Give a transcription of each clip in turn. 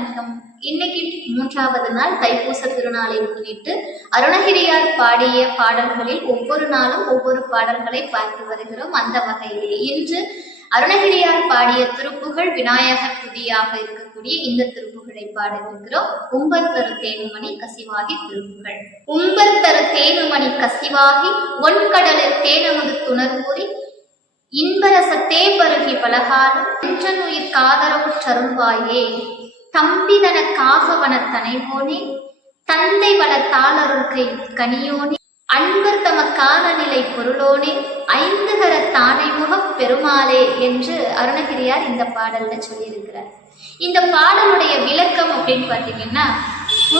வணக்கம். இன்னைக்கு 3வது நாள் தைப்பூச திருநாளை முன்னிட்டு அருணகிரியார் பாடிய பாடல்களில் ஒவ்வொரு நாளும் ஒவ்வொரு பாடல்களை பார்த்து வருகிறோம். அந்த வகையிலே இன்று அருணகிரியார் பாடிய திருப்புகழ் விநாயகர் துதியாக இருக்கக்கூடிய இந்த திருப்புகழை பாட இருக்கிறோம். உம்பர் தரு தேனுமணி கசிவாகி திருப்புகழ். உம்பர் தரு தேனுமணி கசிவாகி ஒன்கடலில் தேனமுது துணர்வூறி இன்பரச தேபருகி பலகாலம் என்றனுயிர் காதரவு சருள்வாயே தம்பிதன காகவன தனைவோனே தந்தை வள தாளருக்கை கனியோனே அன்பர் தம காலநிலை பொருளோனே ஐந்துகர தானைமுக பெருமாளே என்று அருணகிரியார் இந்த பாடல்ல சொல்லியிருக்கிறார். இந்த பாடலுடைய விளக்கம் அப்படின்னு பார்த்தீங்கன்னா,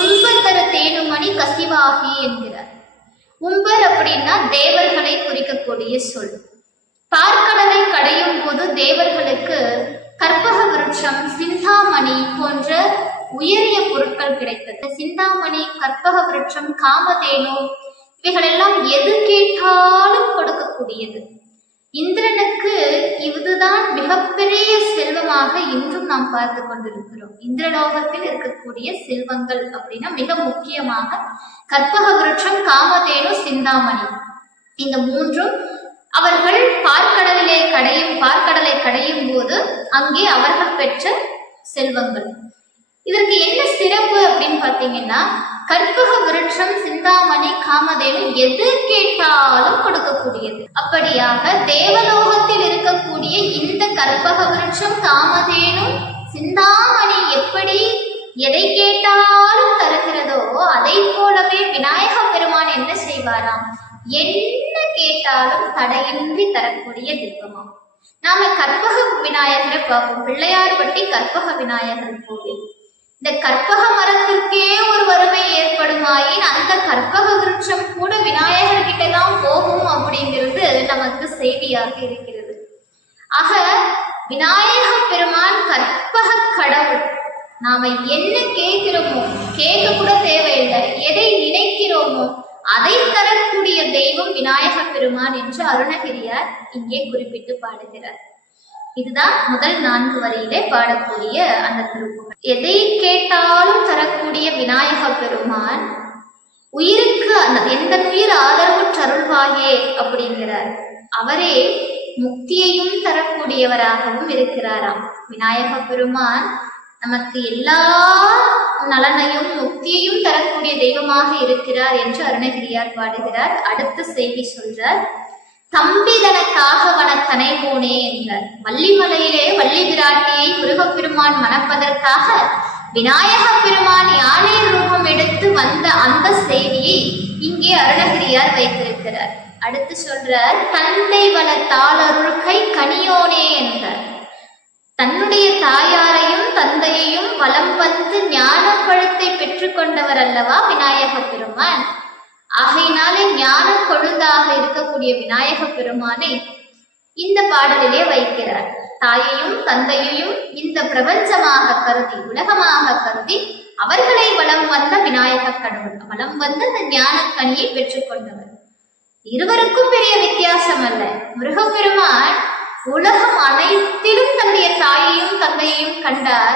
உம்பர் தரு தேனுமணி கசிவாகி என்கிறார். உம்பர் அப்படின்னா தேவர்களை குறிக்கக்கூடிய சொல். பார்க்கடலை கடையும் போது தேவர்களுக்கு கற்பக விருட்சம், சிந்தாமணி போன்ற உயரிய பொருட்கள் கிடைத்தது. சிந்தாமணி, கற்பக விருட்சம், காமதேனு இவைகளெல்லாம் எது கேட்டாலும் கொடுக்கக்கூடியது. இந்திரனுக்கு இதுதான் மிகப்பெரிய செல்வமாக இன்றும் நாம் பார்த்து கொண்டிருக்கிறோம். இந்திரலோகத்தில் இருக்கக்கூடிய செல்வங்கள் அப்படின்னா மிக முக்கியமாக கற்பக விருட்சம், காமதேனு, சிந்தாமணி இந்த மூன்றும் அவர்கள் பார்க்கடலை கடையும் போது அங்கே அவர்கள் பெற்ற செல்வங்கள். இதற்கு என்ன சிறப்பு அப்படின்னு பார்த்தீங்கன்னா, கற்பக விருட்சம், சிந்தாமணி, காமதேனு எது கேட்டாலும் கொடுக்கக்கூடியது. அப்படியாக தேவலோகத்தில் இருக்கக்கூடிய இந்த கற்பக விருட்சம், காமதேனு, சிந்தாமணி எப்படி எதை கேட்டாலும் தருகிறதோ அதை போலவே விநாயக பெருமான் என்ன செய்வாராம், என்ன கேட்டாலும் தடையின்றி தரக்கூடிய தெய்வமாம். நாம கற்பக விநாயகரை பார்ப்போம். பிள்ளையார்பட்டி கற்பக விநாயகர் கோவில். இந்த கற்பக மரத்திற்கே ஒரு வறுமை ஏற்படுமாயின் அந்த கற்பக விருட்சம் கூட விநாயகர் கிட்டதான் போகும் அப்படிங்கிறது நமக்கு செய்தியாக இருக்கிறது. ஆக விநாயக பெருமான் கற்பக கடவுள். நாம என்ன கேட்கிறோமோ, கேட்க கூட தேவையில்லை, எதை நினைக்கிறோமோ அதை தரக்கூடிய தெய்வம் விநாயக பெருமான் என்று அருணகிரியார் இங்கே குறிப்பிட்டு பாடுகிறார். இதுதான் முதல் 4 வரியிலே பாடக்கூடிய அந்த திருப்புகழ். எதை கேட்டாலும் தரக்கூடிய விநாயக பெருமான் உயிருக்கு எந்த உயிர் ஆதரவு சருள்வாயே அப்படிங்கிறார். அவரே முக்தியையும் தரக்கூடியவராகவும் இருக்கிறாராம். விநாயக பெருமான் நமக்கு எல்லா நலனையும் முக்தியையும் தரக்கூடிய தெய்வமாக இருக்கிறார் என்று அருணகிரியார் பாடுகிறார். அடுத்த செய்தி சொல்றார், தம்பிதனக்காக வனத்தனை போனே என்றார். வள்ளிமலையிலே வள்ளி பிராட்டியை முருகப்பெருமான் மணப்பதற்காக விநாயக பெருமான் யானை ரூபம் எடுத்து வந்த அந்த செய்தியை இங்கே அருணகிரியார் வைத்திருக்கிறார். அடுத்து சொல்றார், தந்தை வள தாளருக்கை கனியோனே என்றார். தன்னுடைய தாயாரையும் தந்தையையும் வலம் வந்து ஞான பழத்தை பெற்றுக்கொண்டவர் அல்லவா விநாயக பெருமான். ஆகையினாலே ஞான கொழுந்தாக இருக்கக்கூடிய விநாயக பெருமானை இந்த பாடலிலே வைக்கிறார். தாயையும் தந்தையையும் இந்த பிரபஞ்சமாக கருதி, உலகமாக கருதி அவர்களை வலம் வந்த விநாயக கடவுள், வலம் வந்து அந்த ஞான கனியை பெற்றுக்கொண்டவர். இருவருக்கும் பெரிய வித்தியாசம் அல்ல. முருகப்பெருமான் உலகம் அனைத்திலும் தன்னுடைய தாயையும் தந்தையையும் கண்டார்.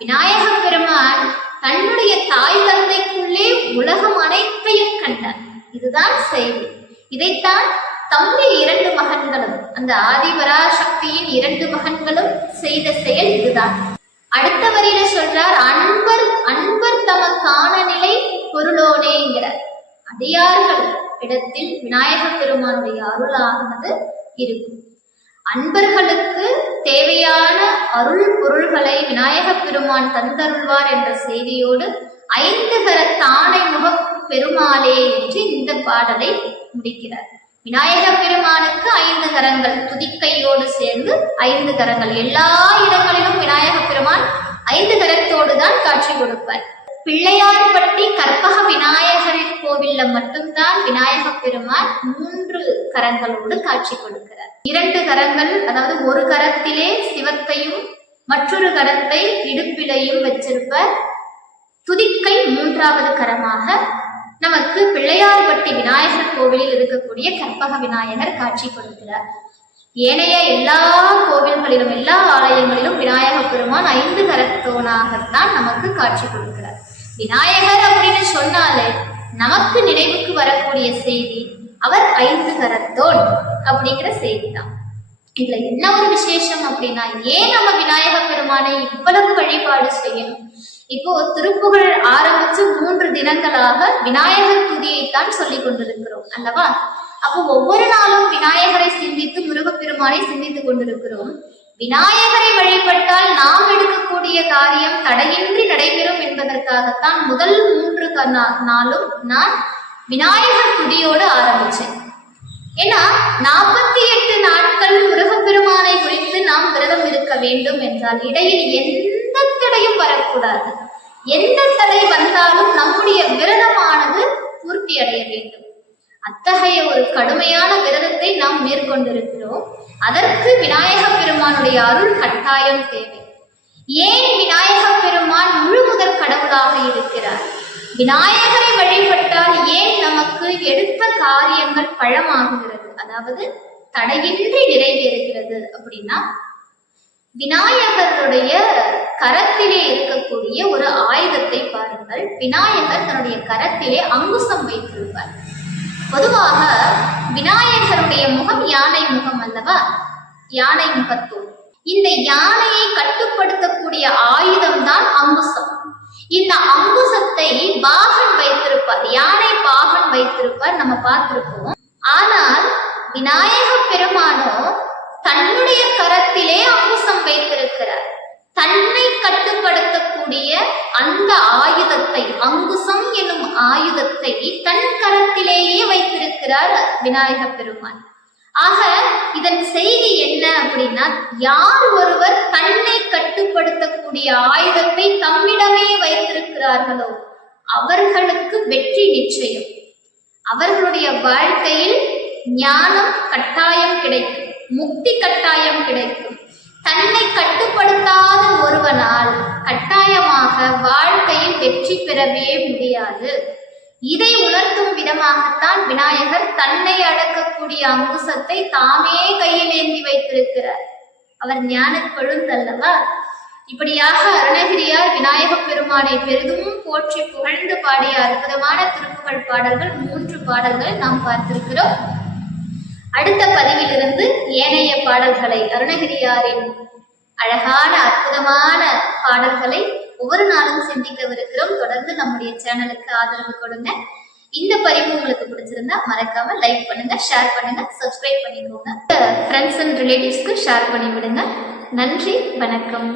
விநாயக பெருமான் தன்னுடைய தாய் தந்தைக்குள்ளே உலகம் அனைத்தையும் கண்டார். இதுதான் செய்தி. இதைத்தான் தம்முடைய 2 மகன்களும், அந்த ஆதிபராசக்தியின் 2 மகன்களும் செய்த செயல் இதுதான். அடுத்த வரியில சொல்றார், அன்பர் தம காண நிலை பொருளோனேங்கிறார். அடியார்கள் இடத்தில் விநாயக பெருமானுடைய அருளானது இருக்கும். அன்பர்களுக்கு தேவையான அருள் பொருள்களை விநாயக பெருமான் தந்தருள்வார் என்ற செய்தியோடு 5 கர தானை முக பெருமாளே என்று இந்த பாடலை முடிக்கிறார். விநாயக பெருமானுக்கு 5 கரங்கள், துதிக்கையோடு சேர்ந்து 5 கரங்கள். எல்லா இடங்களிலும் விநாயக பெருமான் 5 கரத்தோடு தான் காட்சி கொடுப்பார். பிள்ளையார்பட்டி கற்பக விநாயகர் கோவில்ல மட்டும்தான் விநாயக பெருமான் 3 கரங்களோடு காட்சி கொடுக்கிறார். 2 கரங்கள், அதாவது ஒரு கரத்திலே சிவத்தையும் மற்றொரு கரத்தை இடுப்பிலையும் வச்சிருப்பார். துதிக்கை 3வது கரமாக நமக்கு பிள்ளையார்பட்டி விநாயகர் கோவிலில் இருக்கக்கூடிய கற்பக விநாயகர் காட்சி கொடுக்கிறார். ஏனைய எல்லா கோவில்களிலும் எல்லா ஆலயங்களிலும் விநாயக பெருமான் 5 கரத்தோனாகத்தான் நமக்கு காட்சி கொடுக்கிறார். விநாயகர் அப்படின்னு சொன்னாலே நமக்கு நினைவுக்கு வரக்கூடிய செய்தி அவர் 5 கரத்தோன் அப்படிங்கிற செய்தி தான். இதுல என்ன ஒரு விசேஷம் அப்படின்னா, ஏன் நம்ம விநாயக பெருமானை இவ்வளவு வழிபாடு செய்யணும்? இப்போ திருப்புகழ் ஆரம்பிச்சு 3 தினங்களாக விநாயகர் துதியைத்தான் சொல்லிக் கொண்டிருக்கிறோம் அல்லவா? அப்போ ஒவ்வொரு நாளும் விநாயகரை சிந்தித்து முருகப்பெருமானை சிந்தித்துக் கொண்டிருக்கிறோம். விநாயகரை வழிபட்டால் நாம் எடுக்கக்கூடிய காரியம் தடையின்றி நடைபெறும் என்பதற்காகத்தான் முதல் 3 நாளும் நான் விநாயகர் துதியோடு ஆரம்பிச்சேன். ஏன்னா 48 நாட்கள் முருகப்பெருமானை குறித்து நாம் விரதம் இருக்க வேண்டும் என்றால் இடையில் எந்த தடையும் வரக்கூடாது. எந்த தடை வந்தாலும் நம்முடைய விரதமானது பூர்த்தி அடைய வேண்டும். அத்தகைய ஒரு கடுமையான விரதத்தை நாம் மேற்கொண்டிருக்கிறோம். அதற்கு விநாயக பெருமானுடைய அருள் கட்டாயம் தேவை. ஏன் விநாயக பெருமான் முழு முதற் கடவுளாக இருக்கிறார்? விநாயகரை வழிபட்டால் ஏன் நமக்கு எடுத்த காரியங்கள் பழமாகுகிறது, அதாவது தடையின்றி நிறைவேறுகிறது அப்படின்னா, விநாயகருடைய கரத்திலே இருக்கக்கூடிய ஒரு ஆயுதத்தை பாருங்கள். விநாயகர் தன்னுடைய கரத்திலே அங்குசம் வைத்திருப்பார். பொதுவாக விநாயகருடைய முகம் யானை முகம் அல்லவா? யானை முகத்தோடு இந்த யானையை கட்டுப்படுத்தக்கூடிய ஆயுதம் தான் அங்குசம். இந்த அங்குசத்தை பாகன் வைத்திருப்பார், யானை பாகன் வைத்திருப்பார், நம்ம பார்த்திருப்போம். ஆனால் விநாயக பெருமானோ தன்னுடைய கரத்திலே அங்குசம் வைத்திருக்கிறார். தன்னை கட்டுப்படுத்தக்கூடிய அந்த ஆயுதத்தை, அங்குசம் என்னும் ஆயுதத்தை தன் கரத்திலேயே வைத்திருக்கிறார் விநாயக பெருமான். ஆக இதன் செய்தி என்ன அப்படின்னா, யார் ஒருவர் தன்னை கட்டுப்படுத்தக்கூடிய ஆயுதத்தை தம்மிடமே வைத்திருக்கிறார்களோ அவர்களுக்கு வெற்றி நிச்சயம். அவர்களுடைய வாழ்க்கையில் ஞானம் கட்டாயம் கிடைக்கும், முக்தி கட்டாயம் கிடைக்கும். தன்னை கட்டுப்படுத்தாத ஒருவனால் கட்டாயமாக வாழ்க்கையில் வெற்றி பெறவே முடியாது. இதை உணர்த்தும் விதமாகத்தான் விநாயகர் தன்னை அடக்கக்கூடிய அங்குசத்தை தாமே கையில் ஏந்தி வைத்திருக்கிறார். அவர் ஞான கொழுந்தல்லவா? இப்படியாக அருணகிரியார் விநாயக பெருமானை பெரிதும் போற்றி புகழ்ந்து பாடிய அற்புதமான திருப்புகழ் பாடல்கள் 3 பாடல்கள் நாம் பார்த்திருக்கிறோம். அடுத்த பதிவிலிருந்து ஏனைய பாடல்களை, அருணகிரியாரின் அழகான அற்புதமான பாடல்களை ஒவ்வொரு நாளும் சிந்திக்கவிருக்கிறோம். தொடர்ந்து நம்முடைய சேனலுக்கு ஆதரவு கொடுங்க. இந்த பதிவு உங்களுக்கு பிடிச்சிருந்தா மறக்காம லைக் பண்ணுங்க, ஷேர் பண்ணுங்க, சப்ஸ்கிரைப் பண்ணிக்கோங்க. ஃப்ரெண்ட்ஸ் அண்ட் ரிலேட்டிவ்ஸ்க்கு ஷேர் பண்ணி விடுங்க. நன்றி, வணக்கம்.